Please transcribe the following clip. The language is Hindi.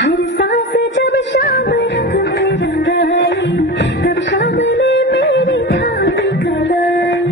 हर सांस जब शाम रंग में रंगाई, तब शाम ने मेरी थाली कलाई।